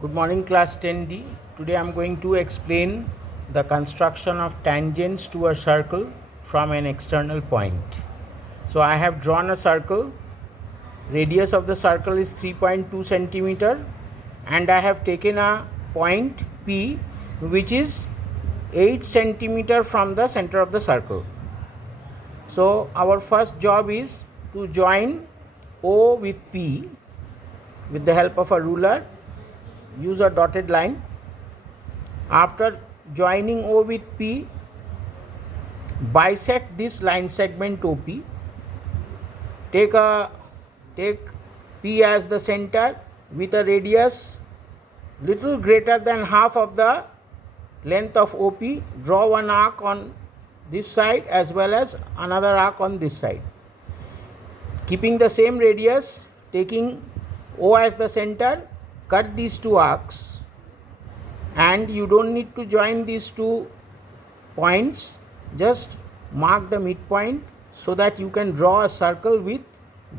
Good morning, class 10D. Today I am going to explain the construction of tangents to a circle from an external point. So I have drawn a circle. Radius of the circle is 3.2 centimeter, and I have taken a point P which is 8 centimeter from the center of the circle. So our first job is to join O with P with the help of a ruler. Use a dotted line. After joining O with P, bisect this line segment OP. Take P as the center with a radius little greater than half of the length of OP. Draw one arc on this side as well as another arc on this side. Keeping the same radius, taking O as the center, cut these two arcs, and you don't need to join these two points, just mark the midpoint so that you can draw a circle with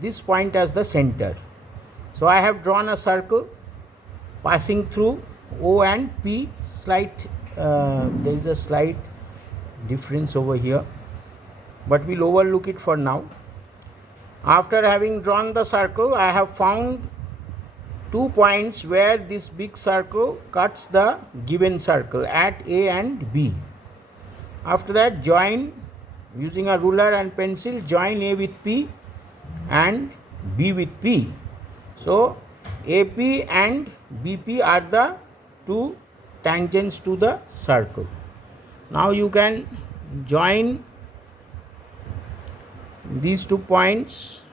this point as the center. So I have drawn a circle passing through O and P. There is a slight difference over here, but we'll overlook it for now. After having drawn the circle, I have found 2 points where this big circle cuts the given circle at A and B. After that, join using a ruler and pencil, join A with P and B with P. So AP and BP are the two tangents to the circle. Now you can join these 2 points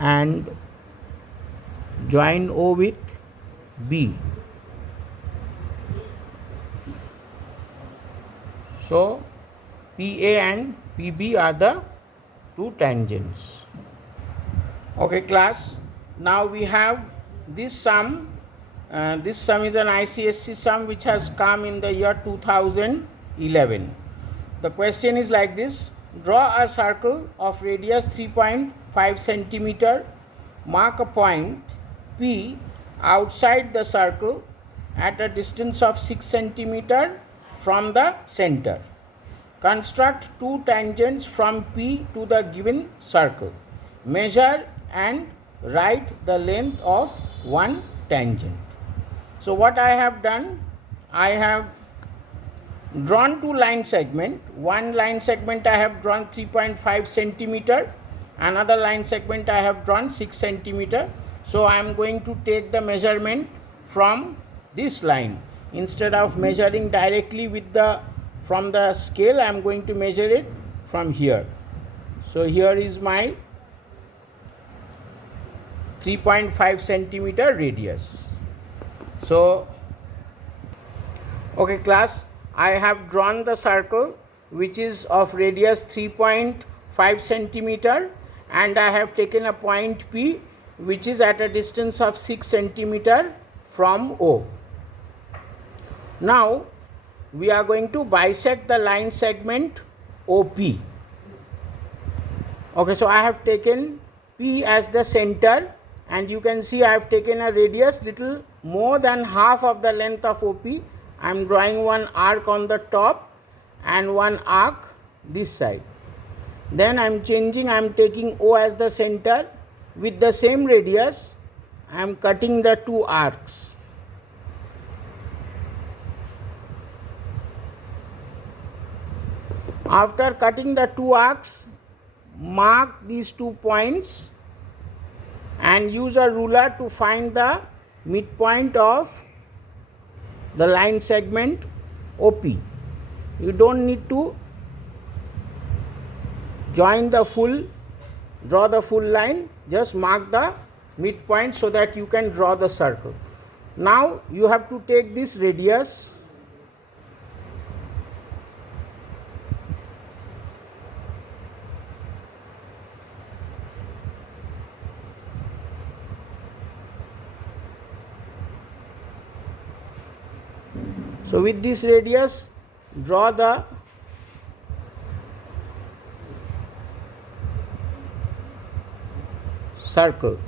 and join O with B. So PA and PB are the two tangents. Okay, class. Now we have this sum. This sum is an ICSE sum which has come in the year 2011. The question is like this: draw a circle of radius 3.5 centimeter. Mark a point P outside the circle at a distance of 6 centimeter from the center. Construct two tangents from P to the given circle. Measure and write the length of one tangent. So what I have done, I have drawn two line segment. One line segment I have drawn 3.5 centimeter. Another line segment I have drawn 6 centimeter. So I am going to take the measurement from this line. Instead of measuring directly from the scale, I am going to measure it from here. So here is my 3.5 centimeter radius. So, okay class, I have drawn the circle which is of radius 3.5 centimeter, and I have taken a point P which is at a distance of 6 centimeter from O. Now we are going to bisect the line segment OP. Okay, so I have taken P as the center, and you can see I have taken a radius little more than half of the length of OP. I am drawing one arc on the top and one arc this side. Then I am taking O as the center. With the same radius, I am cutting the two arcs. After cutting the two arcs, mark these 2 points and use a ruler to find the midpoint of the line segment OP. You don't need to draw the full line, just mark the midpoint so that you can draw the circle. Now you have to take this radius So with this radius, draw the circle.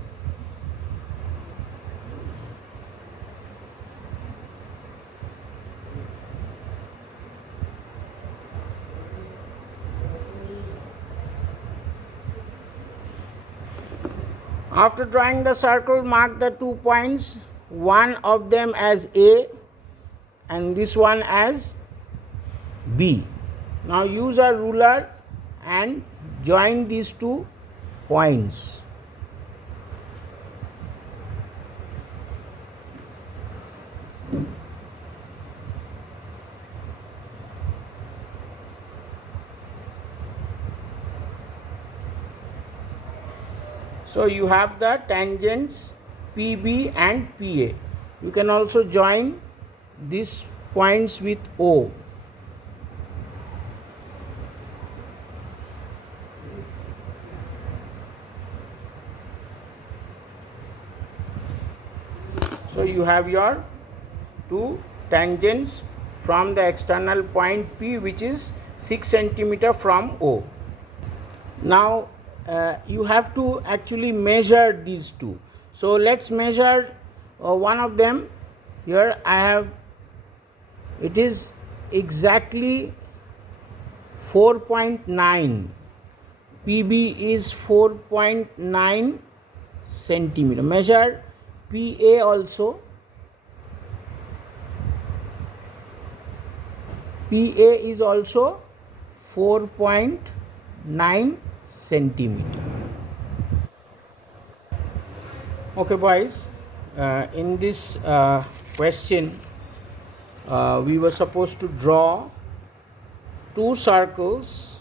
After drawing the circle, mark the 2 points, one of them as A and this one as B. Now use a ruler and join these 2 points. So you have the tangents PB and PA. You can also join these points with O. So you have your 2 tangents from the external point P, which is 6 centimeter from O. Now you have to actually measure these 2. So let's measure one of them. Here I have, it is exactly 4.9. PB is 4.9 centimeter. Measure PA also. PA is also 4.9 centimeter. Okay boys, in this question we were supposed to draw 2 circles,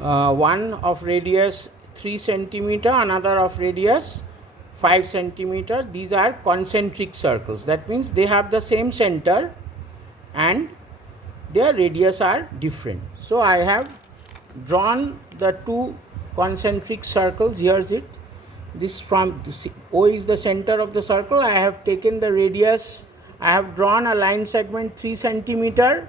one of radius 3 centimeter, another of radius 5 centimeter. These are concentric circles. That means they have the same center and their radius are different. So I have drawn the 2 concentric circles. Here is it. This from O is the center of the circle. I have taken the radius. I have drawn a line segment 3 centimeter.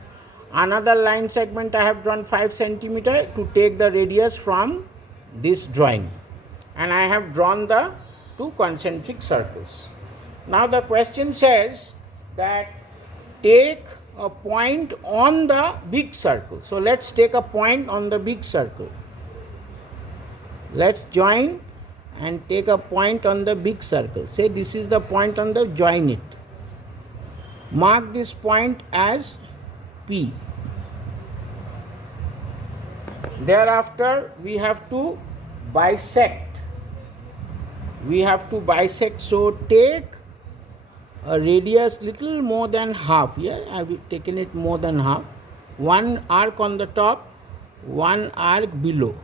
Another line segment I have drawn 5 centimeter to take the radius from this drawing. And I have drawn the 2 concentric circles. Now the question says that take a point on the big circle. So let's take a point on the big circle. Let's join and take a point on the big circle. Say this is the point on the join it. Mark this point as P. Thereafter we have to bisect. So take a radius little more than half. Yeah, I have taken it more than half. One arc on the top, one arc below.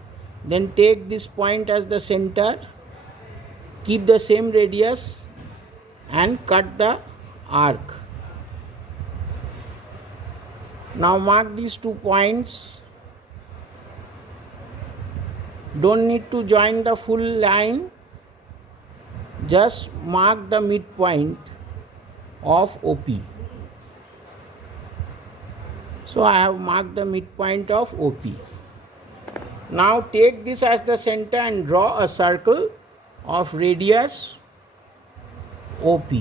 Then take this point as the center, keep the same radius and cut the arc. Now mark these 2 points. Don't need to join the full line, just mark the midpoint of OP. So I have marked the midpoint of OP. Now take this as the center and draw a circle of radius OP.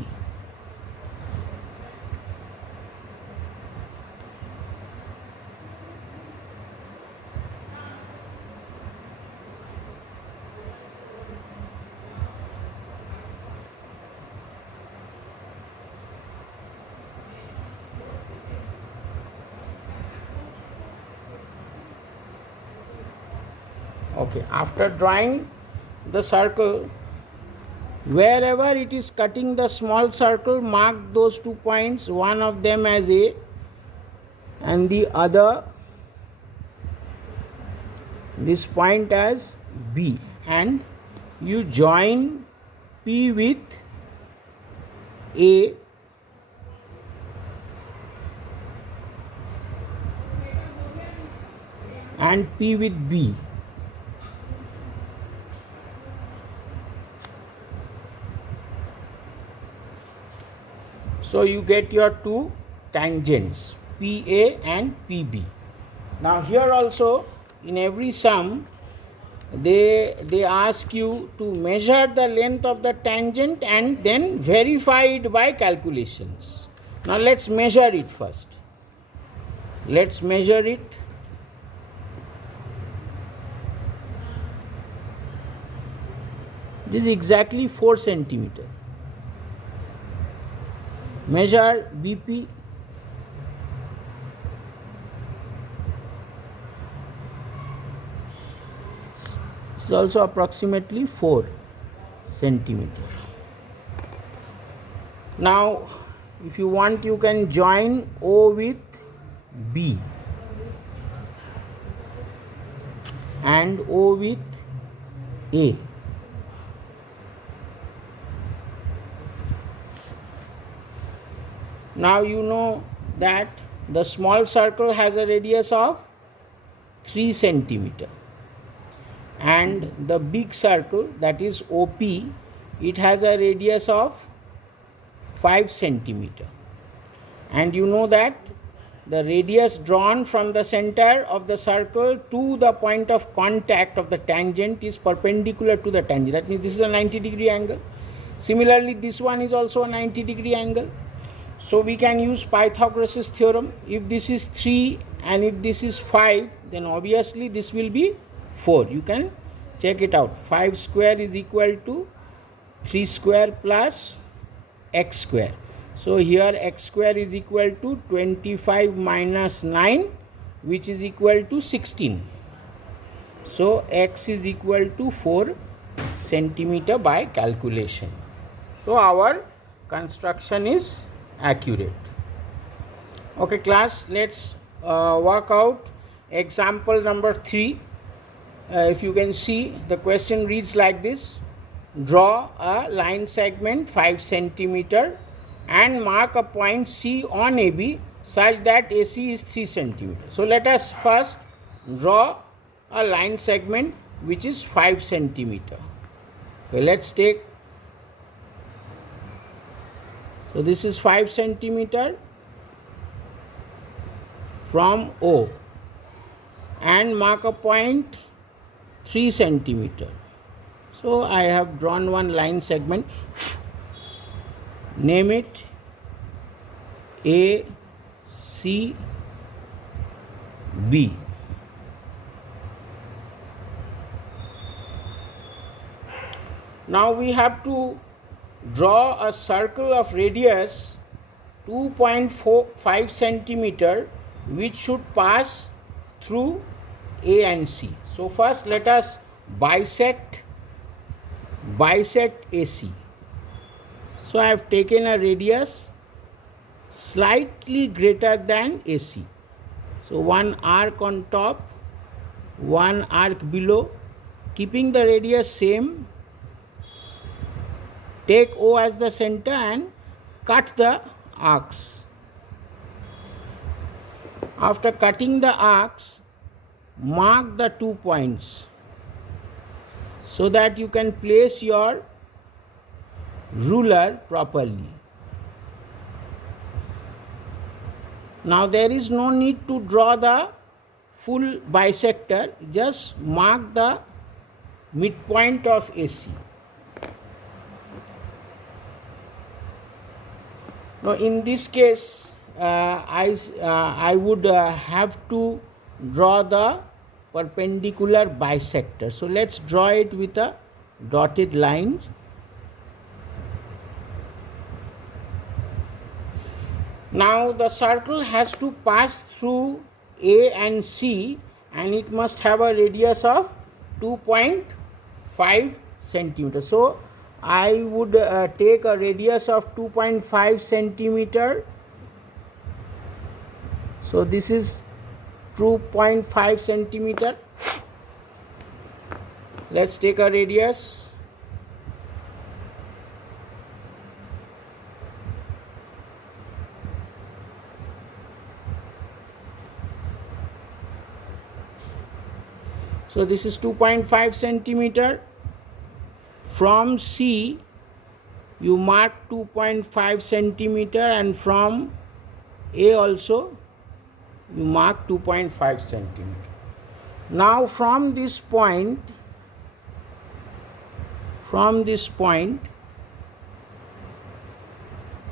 Okay, after drawing the circle, wherever it is cutting the small circle, mark those 2 points, one of them as A and the other, this point as B, and you join P with A and P with B. So you get your 2 tangents, PA and PB. Now here also in every sum they ask you to measure the length of the tangent and then verify it by calculations. Now let's measure it first. Let's measure it. This is exactly 4 centimeter. Measure BP. It's also approximately 4 centimeter. Now, if you want, you can join O with B and O with A. Now you know that the small circle has a radius of 3 centimeter and the big circle, that is OP, it has a radius of 5 centimeter. And you know that the radius drawn from the center of the circle to the point of contact of the tangent is perpendicular to the tangent. That means this is a 90-degree angle. Similarly, this one is also a 90-degree angle. So we can use Pythagoras' theorem. If this is 3 and if this is 5, then obviously this will be 4. You can check it out. 5 square is equal to 3 square plus x square. So here x square is equal to 25 minus 9, which is equal to 16. So x is equal to 4 centimeter by calculation. So our construction is accurate. Okay class, let's work out example number 3. If you can see, the question reads like this: draw a line segment 5 centimeter and mark a point C on AB such that AC is 3 centimeter. So let us first draw a line segment which is 5 centimeter. Okay, let's take. So this is 5 centimeter from O and mark a point 3 centimeter. So I have drawn one line segment. Name it A, C, B. Now we have to draw a circle of radius 2.45 centimeter which should pass through A and C. So first let us bisect AC. So I have taken a radius slightly greater than AC. So one arc on top, one arc below, keeping the radius same. Take O as the center and cut the arcs. After cutting the arcs, mark the 2 points so that you can place your ruler properly. Now there is no need to draw the full bisector, just mark the midpoint of AC. Now in this case I would have to draw the perpendicular bisector. So let's draw it with a dotted lines. Now the circle has to pass through A and C and it must have a radius of 2.5 centimeter. So I would take a radius of 2.5 centimeter. So this is 2.5 centimeter. Let's take a radius. So this is 2.5 centimeter. From C you mark 2.5 centimeter and from A also you mark 2.5 centimeter. Now from this point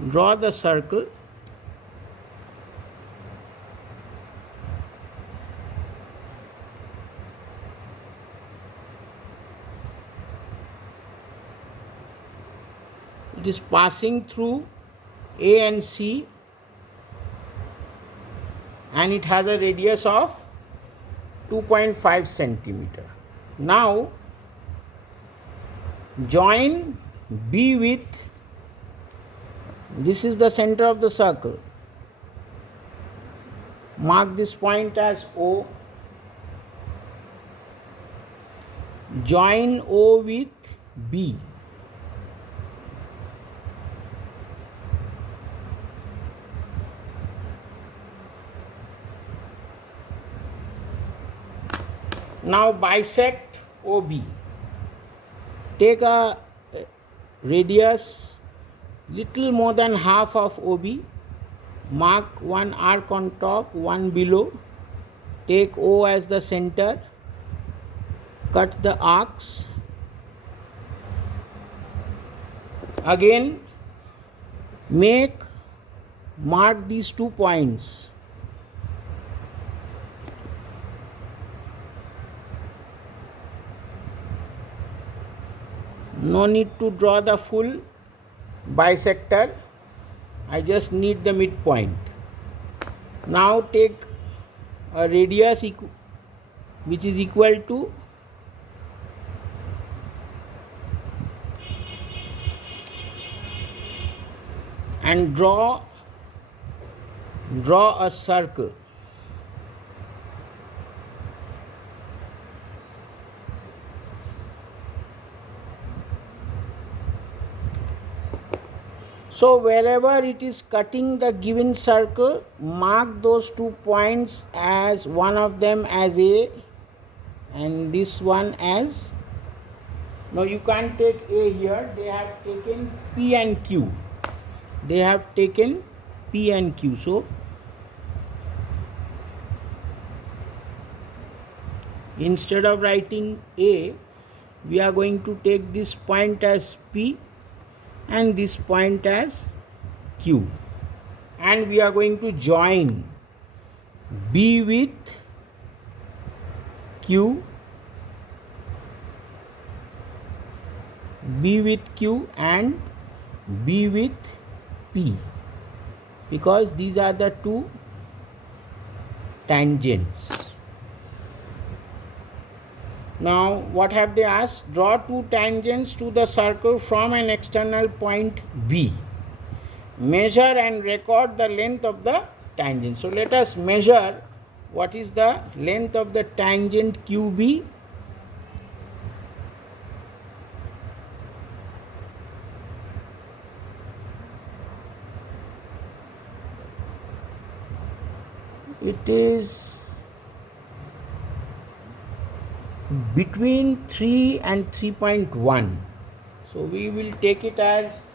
draw the circle. It is passing through A and C, and it has a radius of 2.5 centimeter. Now join B with, this is the center of the circle. Mark this point as O. Join O with B. Now bisect OB. Take a radius little more than half of OB. Mark one arc on top, one below. Take O as the center. Cut the arcs. Again, mark these 2 points. No need to draw the full bisector. I just need the midpoint. Now take a radius which is equal to and draw a circle. So wherever it is cutting the given circle, mark those 2 points as one of them as A and this one as, no, you can't take A here, they have taken P and Q. They have taken P and Q. So instead of writing A, we are going to take this point as P and this point as Q, and we are going to join B with Q, B with Q and B with P, because these are the 2 tangents. Now what have they asked? Draw 2 tangents to the circle from an external point B. Measure and record the length of the tangent. So let us measure what is the length of the tangent QB. It is between 3 and 3.1. So we will take it as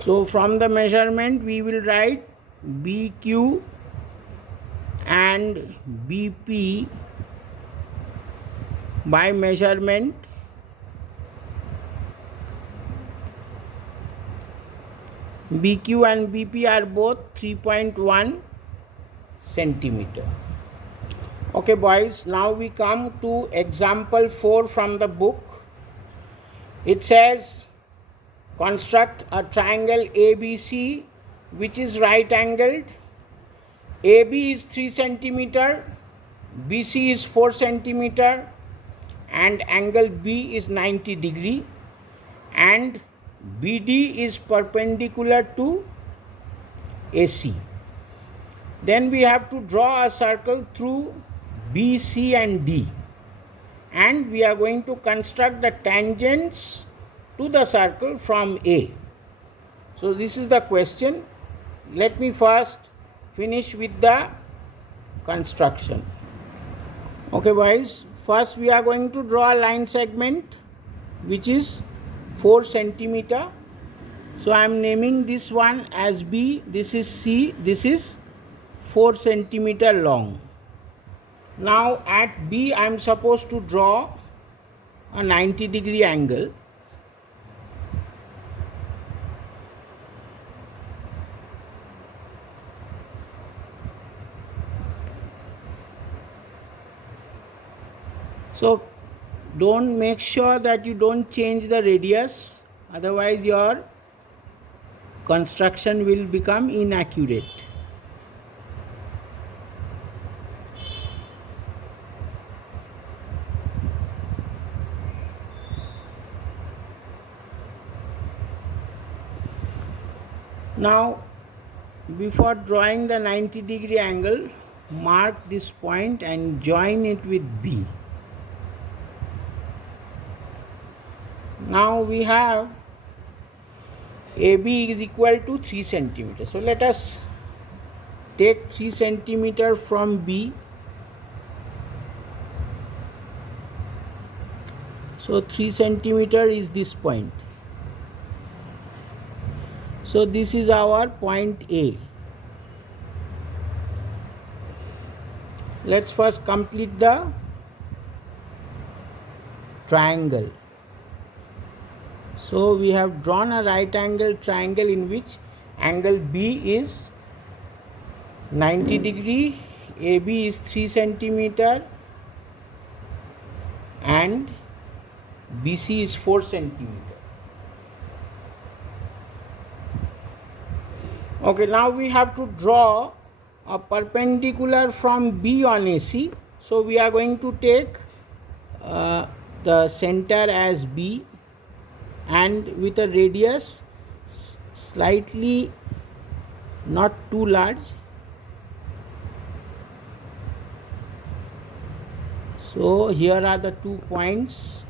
so from the measurement we will write BQ and BP by measurement. BQ and BP are both 3.1 centimeter. Okay boys, now we come to example 4 from the book. It says construct a triangle ABC which is right angled. AB is 3 centimeter, BC is 4 centimeter and angle B is 90 degree and BD is perpendicular to AC. Then we have to draw a circle through B, C and D, and we are going to construct the tangents to the circle from A. So this is the question. Let me first finish with the construction. Okay boys, first we are going to draw a line segment which is 4 centimeter. So I am naming this one as B, this is C, this is 4 centimeter long. Now at B I am supposed to draw a 90 degree angle. So don't make sure that you don't change the radius, otherwise your construction will become inaccurate. Now, before drawing the 90-degree angle, mark this point and join it with B. Now we have AB is equal to 3 cm. So let us take 3 cm from B. So 3 cm is this point. So this is our point A. Let's first complete the triangle. So we have drawn a right angle triangle in which angle B is 90 degree, AB is 3 cm and BC is 4 cm. Okay, now we have to draw a perpendicular from B on AC. So we are going to take the center as B and with a radius slightly not too large. So here are the 2 points.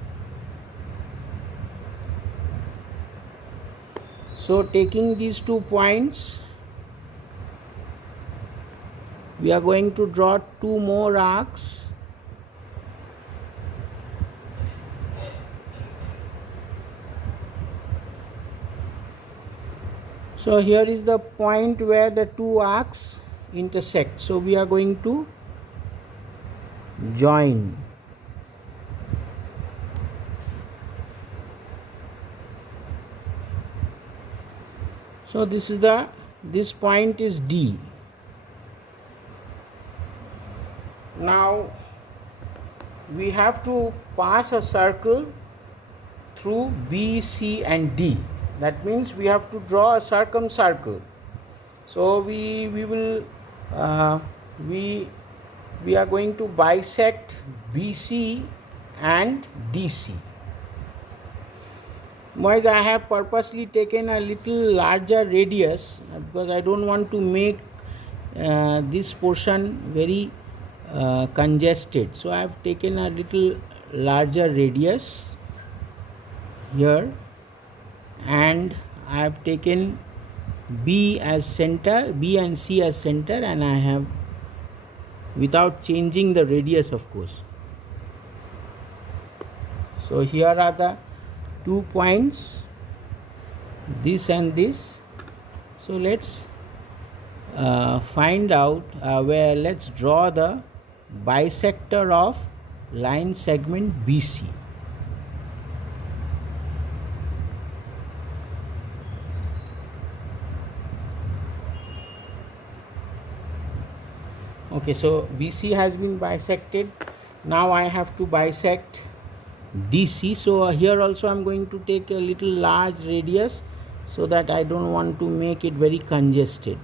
So taking these 2 points, we are going to draw 2 more arcs. So here is the point where the 2 arcs intersect. So we are going to join. So this point is D. Now we have to pass a circle through B, C and D. That means we have to draw a circumcircle. So we are going to bisect BC and DC. Boys, I have purposely taken a little larger radius because I don't want to make this portion very congested. So I have taken a little larger radius here and I have taken B as center, B and C as center, and I have, without changing the radius of course. So here are the 2 points, this and this. So let's find out let's draw the bisector of line segment BC. Okay, so BC has been bisected. Now I have to bisect DC. So here also I am going to take a little large radius so that I don't want to make it very congested.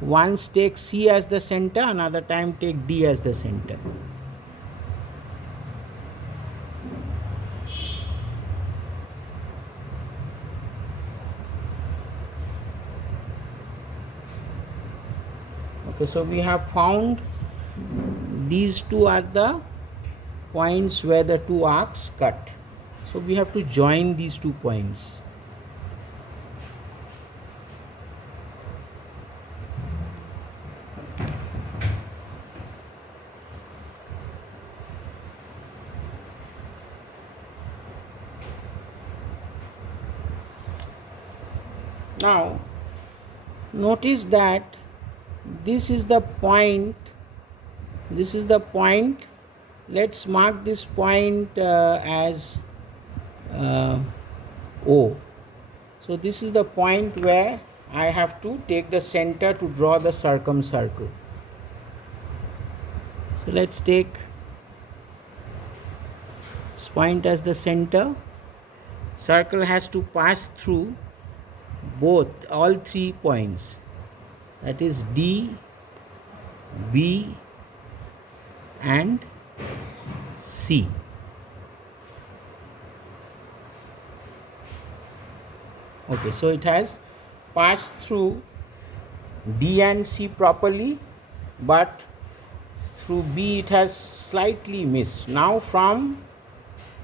Once take C as the center, another time take D as the center. Okay, so we have found these 2 are the points where the 2 arcs cut. So we have to join these 2 points. Now notice that this is the point. Let's mark this point as O. So this is the point where I have to take the center to draw the circumcircle. So let's take this point as the center. Circle has to pass through all 3 points, that is D, B and C. Okay, so it has passed through D and C properly, but through B it has slightly missed. Now from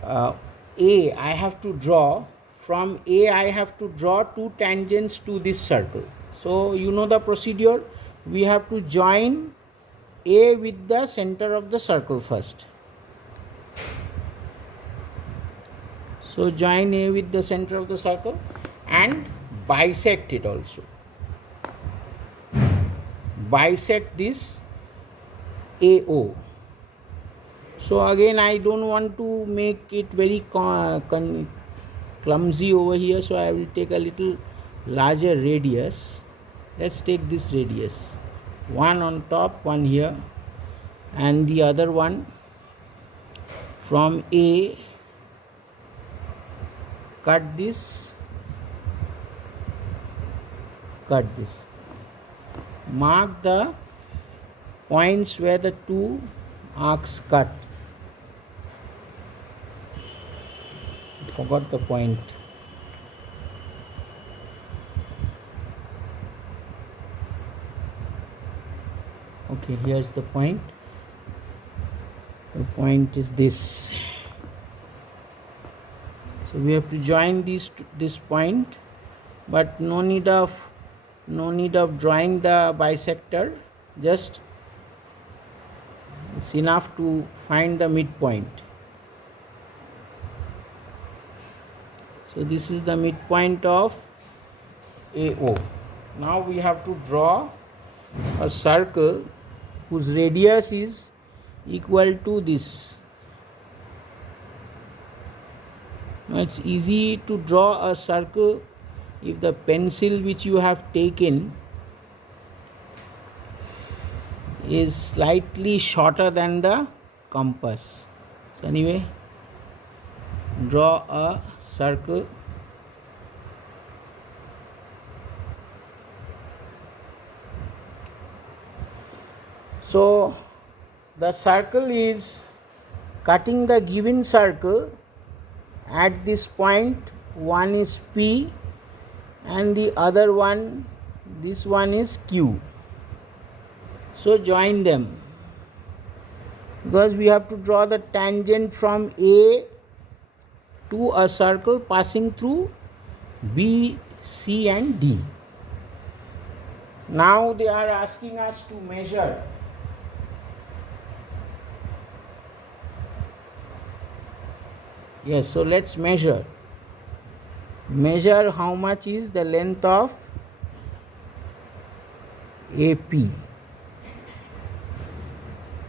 A I have to draw, from A I have to draw 2 tangents to this circle. So you know the procedure, we have to join A with the center of the circle first. So join A with the center of the circle and bisect it also. Bisect this AO. So again I don't want to make it very clumsy over here, so I will take a little larger radius. Let's take this radius, one on top, one here, and the other one from A. Cut this, mark the points where the 2 arcs cut. Forgot the point. Okay, here's the point. The point is this. So we have to join this point, but no need of drawing the bisector. Just it's enough to find the midpoint. So this is the midpoint of AO. Now we have to draw a circle whose radius is equal to this. Now it's easy to draw a circle if the pencil which you have taken is slightly shorter than the compass. So anyway, draw a circle. So the circle is cutting the given circle at this point. One is P and the other one, this one is Q. So join them, because we have to draw the tangent from A to a circle passing through B, C and D. Now they are asking us to measure. Yes, so let's measure. Measure how much is the length of AP.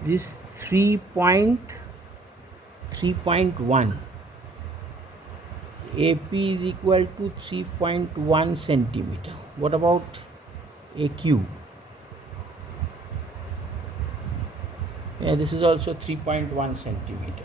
This 3.1. AP is equal to 3.1 centimeter. What about AQ? Yeah, this is also 3.1 centimeter.